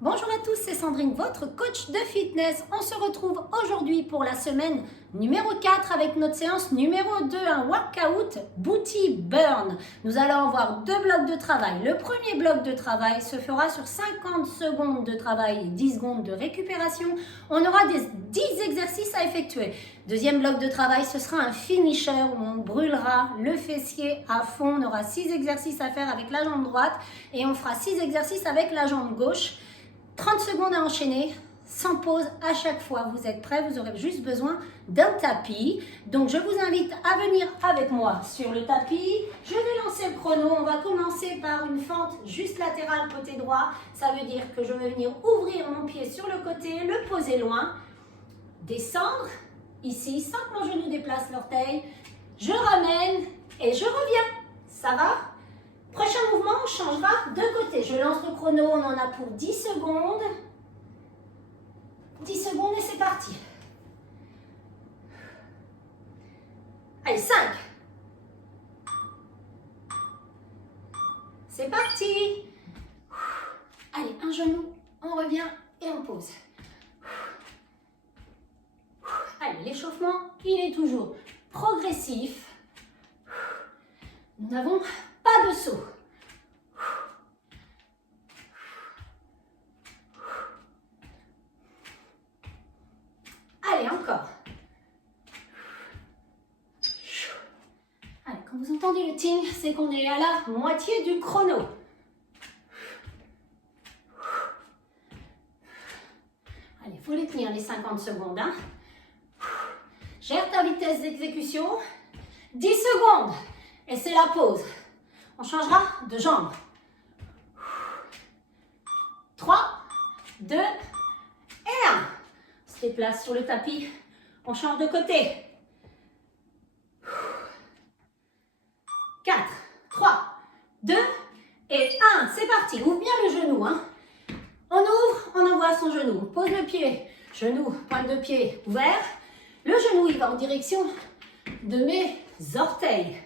Bonjour à tous, c'est Sandrine, votre coach de fitness. On se retrouve aujourd'hui pour la semaine numéro 4 avec notre séance numéro 2, un workout Booty Burn. Nous allons avoir deux blocs de travail. Le premier bloc de travail se fera sur 50 secondes de travail et 10 secondes de récupération. On aura 10 exercices à effectuer. Deuxième bloc de travail, ce sera un finisher où on brûlera le fessier à fond. On aura 6 exercices à faire avec la jambe droite et on fera 6 exercices avec la jambe gauche. 30 secondes à enchaîner, sans pause à chaque fois. Vous êtes prêts, vous aurez juste besoin d'un tapis. Donc je vous invite à venir avec moi sur le tapis. Je vais lancer le chrono. On va commencer par une fente juste latérale côté droit. Ça veut dire que je vais venir ouvrir mon pied sur le côté, le poser loin, descendre ici sans que mon genou déplace l'orteil. Je ramène et je reviens. Ça va ? Prochain mouvement, on changera de côté. Je lance le chrono, on en a pour 10 secondes. 10 secondes et c'est parti. Allez, 5. C'est parti. Allez, un genou, on revient et on pose. Allez, l'échauffement, il est toujours progressif. Nous n'avons pas de saut. Allez, encore. Allez, quand vous entendez le ting, c'est qu'on est à la moitié du chrono. Allez, il faut les tenir les 50 secondes. Hein. Gère ta vitesse d'exécution. 10 secondes. Et c'est la pause. On changera de jambe. 3, 2 et 1. On se déplace sur le tapis. On change de côté. 4, 3, 2 et 1. C'est parti. Ouvre bien le genou. Hein. On ouvre, on envoie son genou. Pose le pied. Genou, pointe de pied ouvert. Le genou, il va en direction de mes orteils.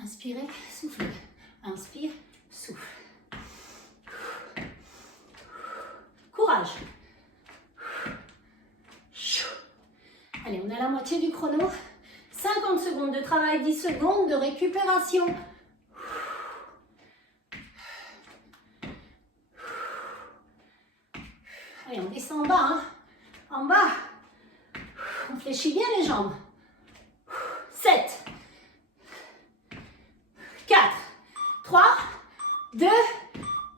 Inspirez, soufflez. Inspire, souffle. Courage. Allez, on est à la moitié du chrono. 50 secondes de travail, 10 secondes de récupération. Allez, on descend en bas. Hein. En bas. On fléchit bien les jambes. 7. 4, 3, 2 et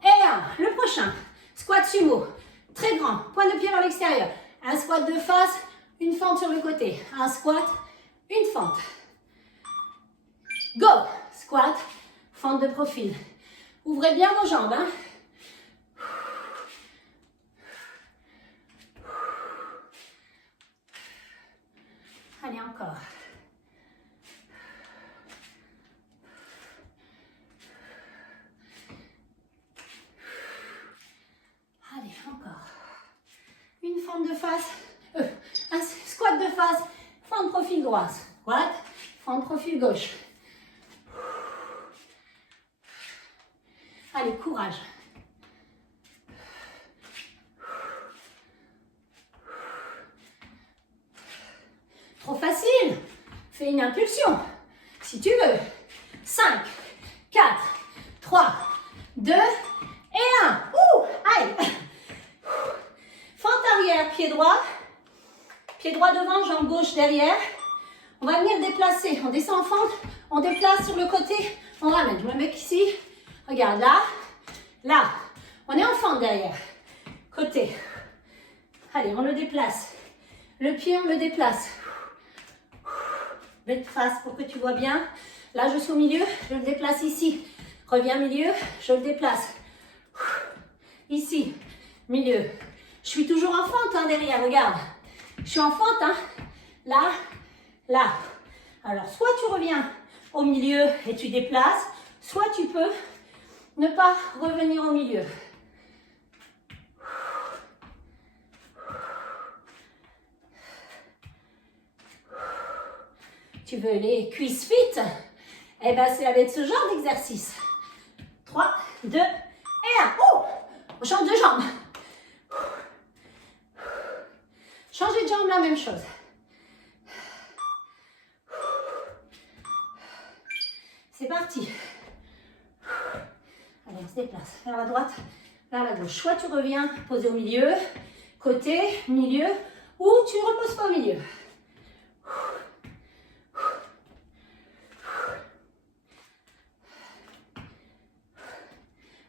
1. Le prochain, squat sumo. Très grand, pointe de pied vers l'extérieur. Un squat de face, une fente sur le côté. Un squat, une fente. Go! Squat, fente de profil. Ouvrez bien vos jambes. Hein. Allez, encore. Allez, encore. Une fente de face, un squat de face, fente profil droit. Squat, fente profil gauche. Allez, courage. Trop facile. Fais une impulsion, si tu veux. 5, 4, 3, 2 et 1. Ouh, aïe. Fente arrière, pied droit devant, jambe gauche derrière. On va venir déplacer, on descend en fente, on déplace sur le côté, on ramène. Je me mets ici, regarde là, là. On est en fente derrière, côté. Allez, on le déplace. Le pied, on le déplace. Mets de face pour que tu vois bien. Là, je suis au milieu, je le déplace ici. Reviens milieu, je le déplace. Ici, milieu. Je suis toujours en fente hein, derrière, regarde. Je suis en fente, hein. Là, là. Alors, soit tu reviens au milieu et tu déplaces, soit tu peux ne pas revenir au milieu. Tu veux les cuisses fit? Eh bien, c'est avec ce genre d'exercice. 3, 2 et 1. Oh, on change de jambe. Changer de jambe, la même chose. C'est parti. Allez, on se déplace vers la droite, vers la gauche. Soit tu reviens poser au milieu, côté, milieu, ou tu ne reposes pas au milieu.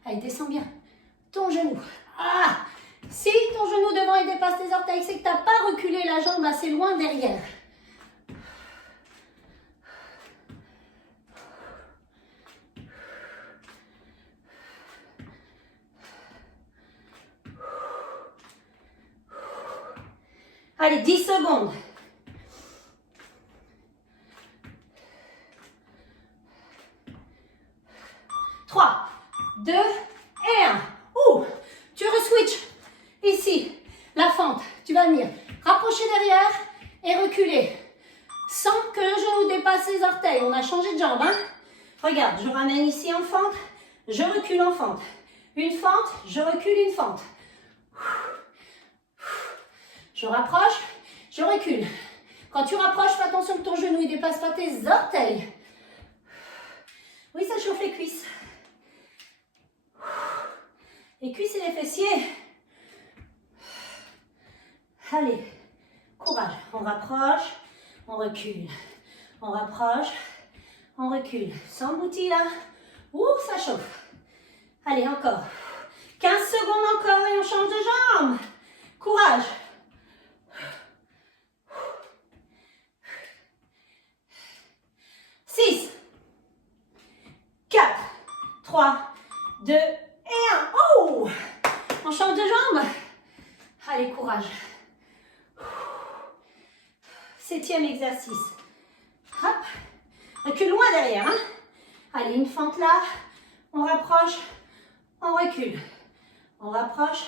Allez, descends bien ton genou. Ah, si ton genou devant il dépasse tes orteils, c'est que tu n'as pas reculé la jambe assez loin derrière. Allez, 10 secondes. Trois, 2 et 1. Ouh, tu reswitches. Ici, la fente. Tu vas venir rapprocher derrière et reculer. Sans que le genou dépasse les orteils. On a changé de jambe. Hein? Regarde, je ramène ici en fente. Je recule en fente. Une fente, je recule une fente. Je rapproche, je recule. Quand tu rapproches, fais attention que ton genou ne dépasse pas tes orteils. Oui, ça chauffe les cuisses. Les cuisses et les fessiers. Allez, courage. On rapproche, on recule. On rapproche, on recule. Sans bouti là. Ouh, ça chauffe. Allez, encore. 15 secondes encore et on change de jambe. Courage. 6, 4, 3, 2 et 1. Oh! On change de jambe. Allez, courage. 7e exercice. Hop. Recule loin derrière. Hein? Allez, une fente là. On rapproche. On recule. On rapproche.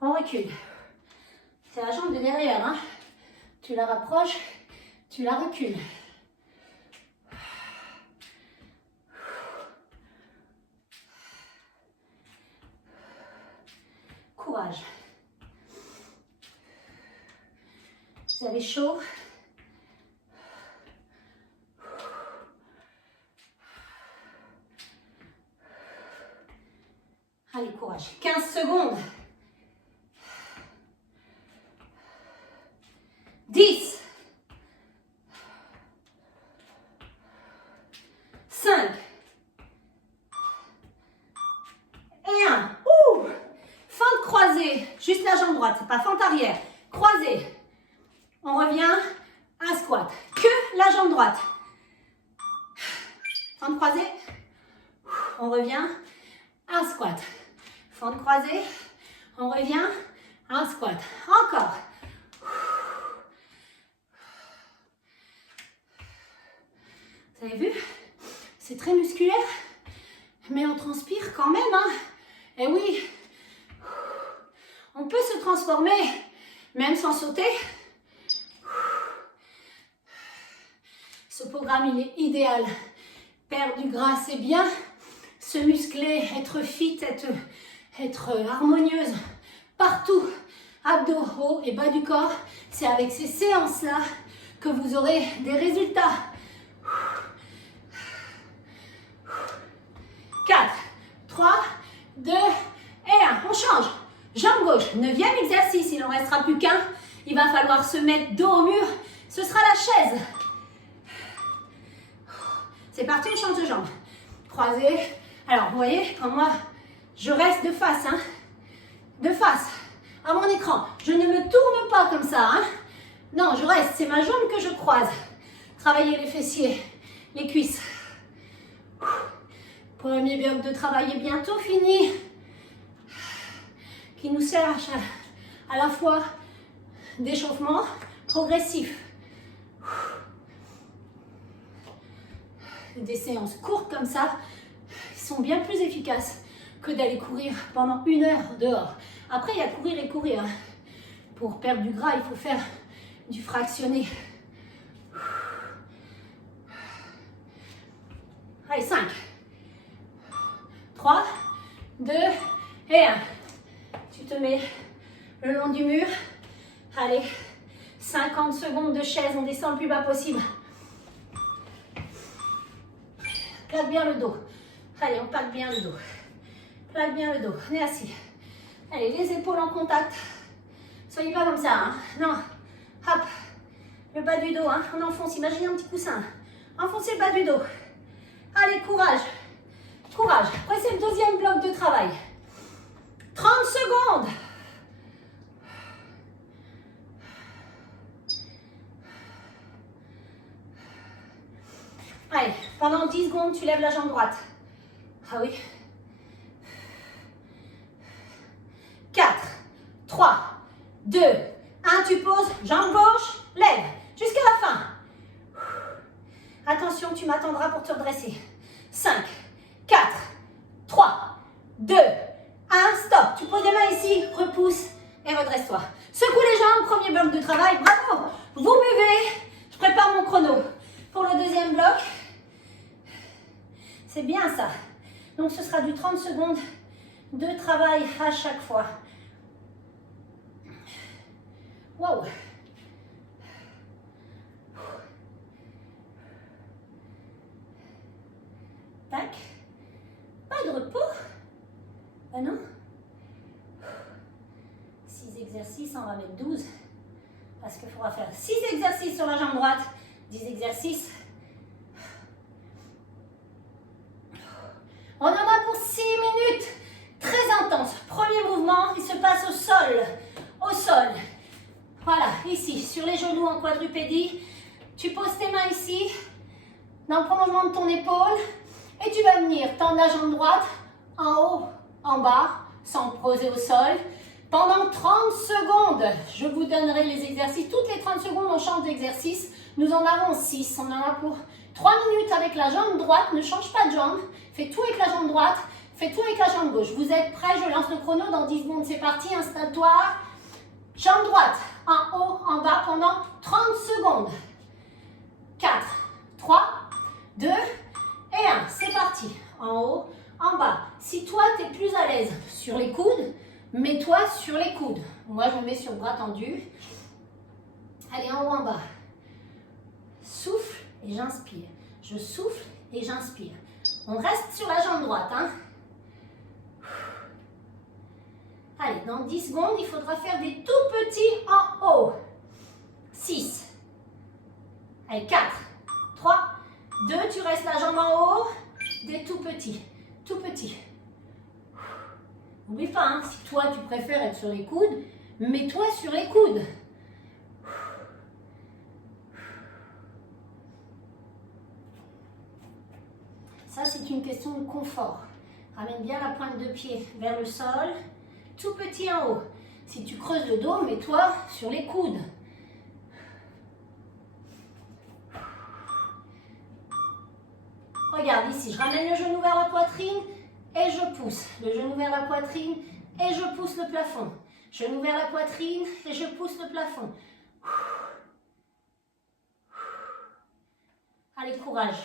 On recule. C'est la jambe de derrière. Hein? Tu la rapproches. Tu la recules. Courage. Vous avez chaud? Allez, courage. 15 secondes. 10. 5. Et 1. Ouh! Fente croisée. Juste la jambe droite. C'est pas fente arrière. Croisée. On revient. Un squat. Que la jambe droite. Fente croisée. On revient. Un squat. Fente croisée. On revient. Un squat. Encore. Vous avez vu? C'est très musculaire. Mais on transpire quand même. Hein? Et oui. On peut se transformer. Même sans sauter. Ce programme, il est idéal. Perdre du gras, c'est bien. Se muscler, être fit, être harmonieuse partout. Abdos, haut et bas du corps. C'est avec ces séances-là que vous aurez des résultats. 4, 3, 2 et 1. On change. Jambe gauche. 9e exercice. Il n'en restera plus qu'un. Il va falloir se mettre dos au mur. Ce sera la chaise. C'est parti, on change de jambe. Croisé. Alors, vous voyez, quand moi, je reste de face, hein, de face à mon écran. Je ne me tourne pas comme ça, hein. Non, je reste. C'est ma jambe que je croise. Travaillez les fessiers, les cuisses. Premier bloc de travail est bientôt fini. Qui nous sert à la fois d'échauffement progressif. Des séances courtes comme ça, sont bien plus efficaces que d'aller courir pendant 1 heure dehors. Après, il y a courir et courir. Hein. Pour perdre du gras, il faut faire du fractionné. Allez, 5, 3, 2 et 1. Tu te mets le long du mur. Allez, 50 secondes de chaise, on descend le plus bas possible. Plaque bien le dos. Allez, on plaque bien le dos. Plaque bien le dos. On est assis. Allez, les épaules en contact. Soyez pas comme ça, hein. Non. Hop. Le bas du dos, hein. On enfonce. Imaginez un petit coussin. Enfoncez le bas du dos. Allez, courage. Courage. Après, c'est le deuxième bloc de travail. 30 secondes. Allez, pendant 10 secondes, tu lèves la jambe droite. Ah oui. 4, 3, 2, 1, tu poses, jambe gauche, lève, jusqu'à la fin. Attention, tu m'attendras pour te redresser. 5, 4, 3, 2, 1, stop. Tu poses les mains ici, repousse et redresse-toi. Secoue les jambes, premier bloc de travail, bravo. Vous buvez, je prépare mon chrono. Pour le deuxième bloc, c'est bien ça. Donc ce sera du 30 secondes de travail à chaque fois. Wow. Tac. Pas de repos. Ah non. 6 exercices, on va mettre 12. Parce qu'il faudra faire 6 exercices sur la jambe droite, 10 exercices. On en a pour 6 minutes. Très intense. Premier mouvement, il se passe au sol. Au sol. Voilà, ici, sur les genoux en quadrupédie. Tu poses tes mains ici, dans le prolongement de ton épaule. Et tu vas venir tendre la jambe droite, en haut, en bas, sans poser au sol. Pendant 30 secondes, je vous donnerai les exercices. Toutes les 30 secondes, on change d'exercice. Nous en avons 6. On en a pour 3 minutes avec la jambe droite. Ne change pas de jambe. Fais tout avec la jambe droite. Fais tout avec la jambe gauche. Vous êtes prêts? Je lance le chrono. Dans 10 secondes, c'est parti. Installe-toi. Jambe droite, en haut, en bas, pendant 30 secondes. 4, 3, 2 et 1. C'est parti. En haut, en bas. Si toi, tu es plus à l'aise sur les coudes, mets-toi sur les coudes. Moi, je me mets sur le bras tendu. Allez, en haut, en bas. Souffle et j'inspire. Je souffle et j'inspire. On reste sur la jambe droite, hein. Allez, dans 10 secondes, il faudra faire des tout petits en haut. 6. Allez, 4, 3, 2, tu restes la jambe en haut. Des tout petits. Tout petits. N'oublie pas, hein, si toi, tu préfères être sur les coudes, mets-toi sur les coudes. Ça, c'est une question de confort. Ramène bien la pointe de pied vers le sol. Tout petit en haut. Si tu creuses le dos, mets-toi sur les coudes. Regarde ici, je ramène le genou vers la poitrine et je pousse. Le genou vers la poitrine et je pousse le plafond. Genou vers la poitrine et je pousse le plafond. Allez, courage.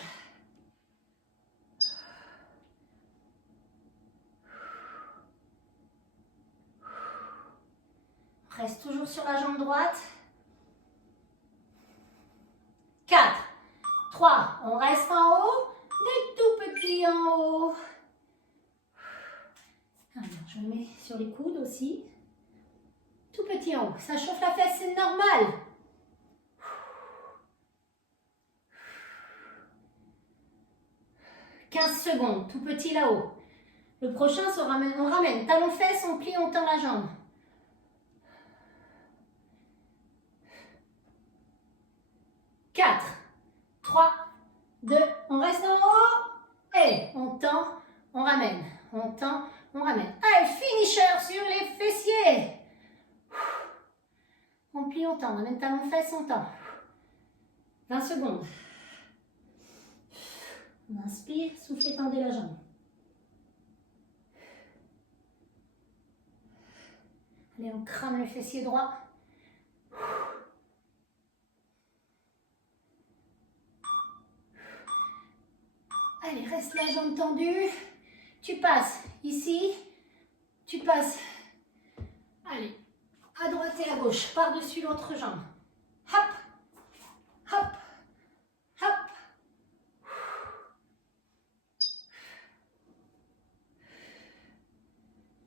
Reste toujours sur la jambe droite. 4, 3, on reste en haut. Des tout petits en haut. Alors, je me mets sur les coudes aussi. Tout petit en haut. Ça chauffe la fesse, c'est normal. « 15 secondes, tout petit là-haut. Le prochain, on ramène talon-fesse, on plie, on tend la jambe. 4, 3, 2, on reste en haut et on tend, on ramène. On tend, on ramène. Allez, finisher sur les fessiers. On plie, on tend. On ramène talon-fesse, on tend. 20 secondes. On inspire, soufflez, tendez la jambe. Allez, on crame le fessier droit. Allez, reste la jambe tendue. Tu passes Ici, tu passes, allez, à droite et à gauche, par-dessus l'autre jambe. Hop, hop, hop.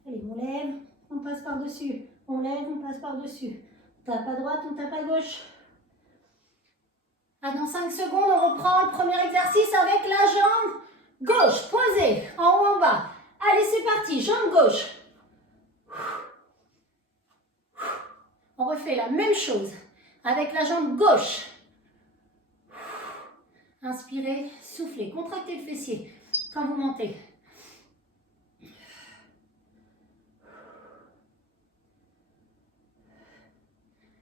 Allez, on lève, on passe par-dessus. On lève, on passe par-dessus. On tape à droite, on tape à gauche. Ah, dans 5 secondes, on reprend le premier exercice avec la jambe gauche, posée, en haut, en bas. Allez, c'est parti, jambe gauche. On refait la même chose avec la jambe gauche. Inspirez, soufflez, contractez le fessier quand vous montez.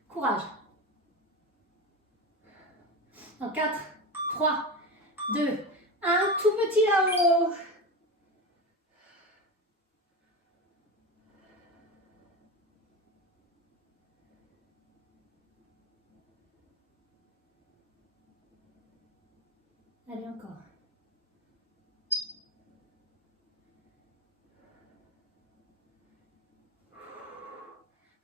Courage. En 4, 3, 2, 1, tout petit là-haut. Allez, encore.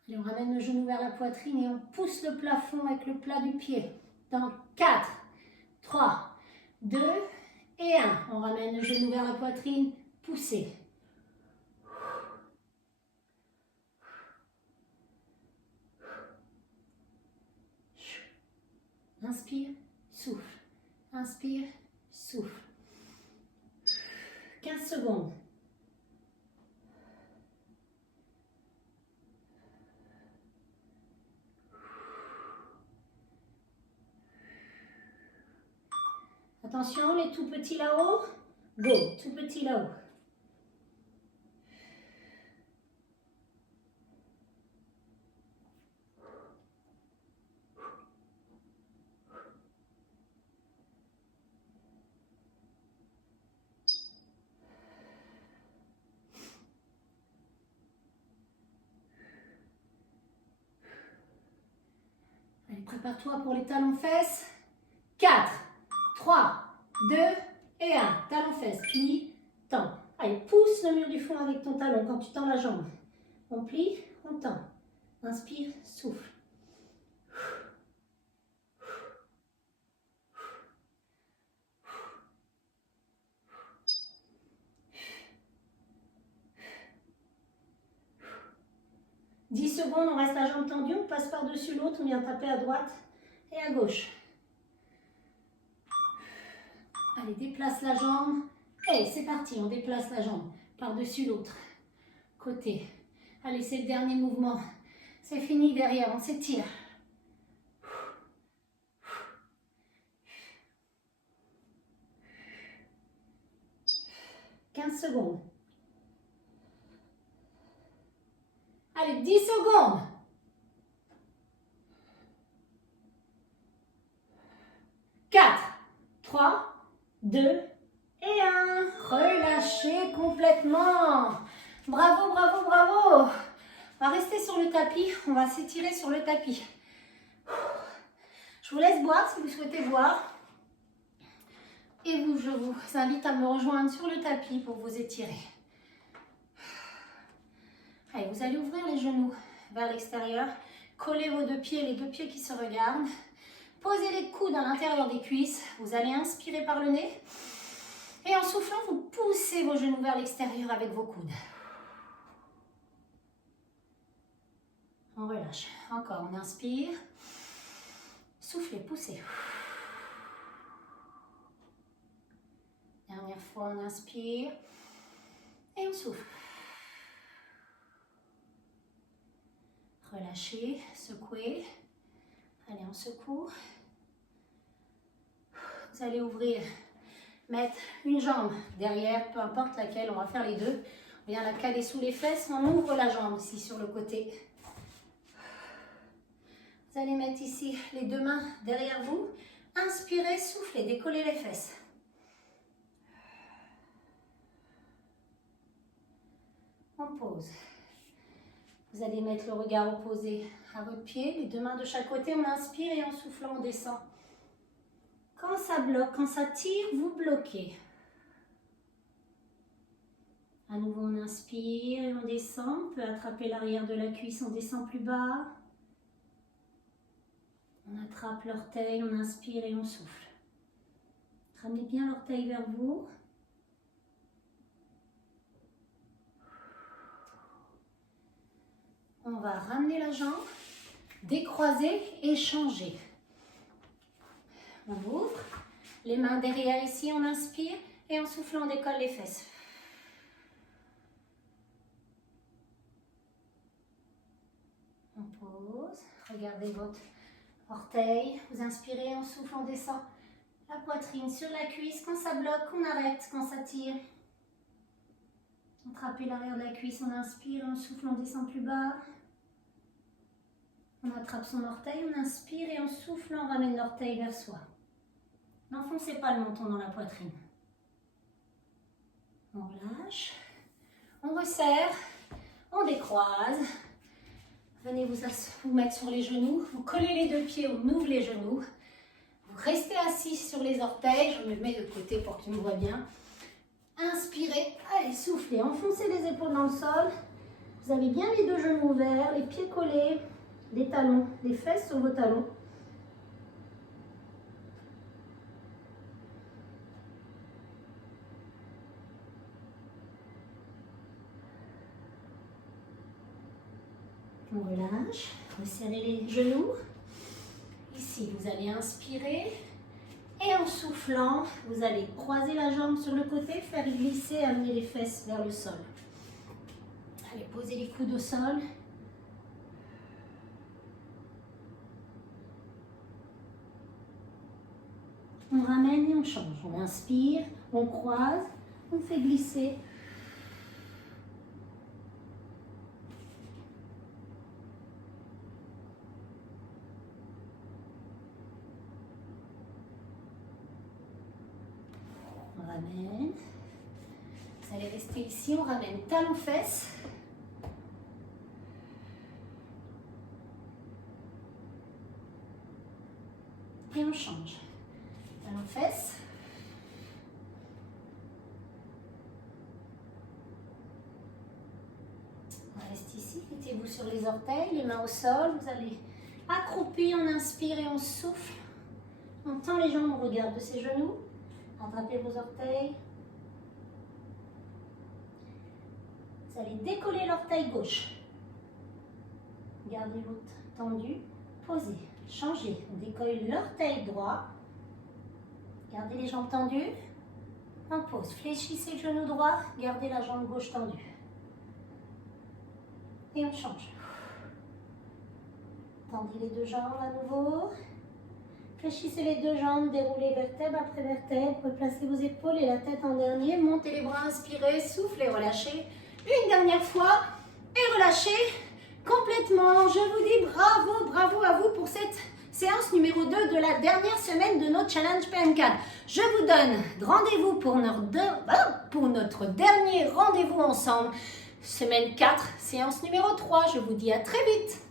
Allez, on ramène le genou vers la poitrine et on pousse le plafond avec le plat du pied. Dans 4, 3, 2 et 1. On ramène le genou vers la poitrine, poussez. Inspire, souffle. Inspire, souffle. 15 secondes. Attention, les tout petits là-haut. Go, tout petit là-haut. Allez, prépare-toi pour les talons-fesses. 4, 3, 2 et 1. Talons-fesses, plie, tend. Allez, pousse le mur du fond avec ton talon quand tu tends la jambe. On plie, on tend. Inspire, souffle. « 10 secondes, on reste la jambe tendue, on passe par-dessus l'autre, on vient taper à droite et à gauche. Allez, déplace la jambe. Et c'est parti, on déplace la jambe par-dessus l'autre. Côté. Allez, c'est le dernier mouvement. C'est fini derrière, on s'étire. « 15 secondes. Allez, 10 secondes. 4, 3, 2 et 1. Relâchez complètement. Bravo, bravo, bravo. On va rester sur le tapis. On va s'étirer sur le tapis. Je vous laisse boire si vous souhaitez boire. Et vous, je vous invite à me rejoindre sur le tapis pour vous étirer. Allez, vous allez ouvrir les genoux vers l'extérieur. Collez vos deux pieds, les deux pieds qui se regardent. Posez les coudes à l'intérieur des cuisses. Vous allez inspirer par le nez. Et en soufflant, vous poussez vos genoux vers l'extérieur avec vos coudes. On relâche. Encore, on inspire. Soufflez, poussez. Dernière fois, on inspire. Et on souffle. Relâchez, secouez. Allez, on secoue. Vous allez ouvrir, mettre une jambe derrière, peu importe laquelle, on va faire les deux. On vient la caler sous les fesses, on ouvre la jambe ici sur le côté. Vous allez mettre ici les deux mains derrière vous. Inspirez, soufflez, décollez les fesses. On pose. Vous allez mettre le regard opposé à votre pied, les deux mains de chaque côté. On inspire et en soufflant, on descend. Quand ça bloque, quand ça tire, vous bloquez. À nouveau, on inspire et on descend. On peut attraper l'arrière de la cuisse, on descend plus bas. On attrape l'orteil, on inspire et on souffle. Ramenez bien l'orteil vers vous. On va ramener la jambe, décroiser et changer. On ouvre, les mains derrière ici, on inspire et en soufflant, on décolle les fesses. On pose, regardez votre orteil, vous inspirez, on souffle, on descend la poitrine sur la cuisse. Quand ça bloque, on arrête, quand ça tire. Attrapez l'arrière de la cuisse, on inspire, on souffle, on descend plus bas. On attrape son orteil, on inspire et on souffle, on ramène l'orteil vers soi. N'enfoncez pas le menton dans la poitrine. On relâche, on resserre, on décroise. Venez vous mettre sur les genoux, vous collez les deux pieds, on ouvre les genoux. Vous restez assis sur les orteils, je me mets de côté pour que tu me vois bien. Inspirez, allez, soufflez, enfoncez les épaules dans le sol. Vous avez bien les deux genoux ouverts, les pieds collés, les talons, les fesses sur vos talons. On relâche, resserrez les genoux. Ici, vous allez inspirer et en soufflant, vous allez croiser la jambe sur le côté, faire glisser, amener les fesses vers le sol. Allez, posez les coudes au sol. On ramène et on change. On inspire, on croise, on fait glisser. On ramène. Vous allez rester ici, on ramène talons-fesses. Et on change. Talons-fesses. On reste ici, mettez-vous sur les orteils, les mains au sol. Vous allez accroupir, on inspire et on souffle. On tend les jambes, on regarde de ses genoux. Attrapez vos orteils. Vous allez décoller l'orteil gauche. Gardez l'autre tendu. Posez. Changez. On décolle l'orteil droit. Gardez les jambes tendues. On pose. Fléchissez le genou droit. Gardez la jambe gauche tendue. Et on change. Tendez les deux jambes à nouveau. Fléchissez les deux jambes, déroulez vertèbre après vertèbre, replacez vos épaules et la tête en dernier, montez les bras, inspirez, soufflez, relâchez. Une dernière fois et relâchez complètement. Je vous dis bravo, bravo à vous pour cette séance numéro 2 de la dernière semaine de notre challenge PM4. Je vous donne rendez-vous pour notre dernier rendez-vous ensemble. Semaine 4, séance numéro 3. Je vous dis à très vite.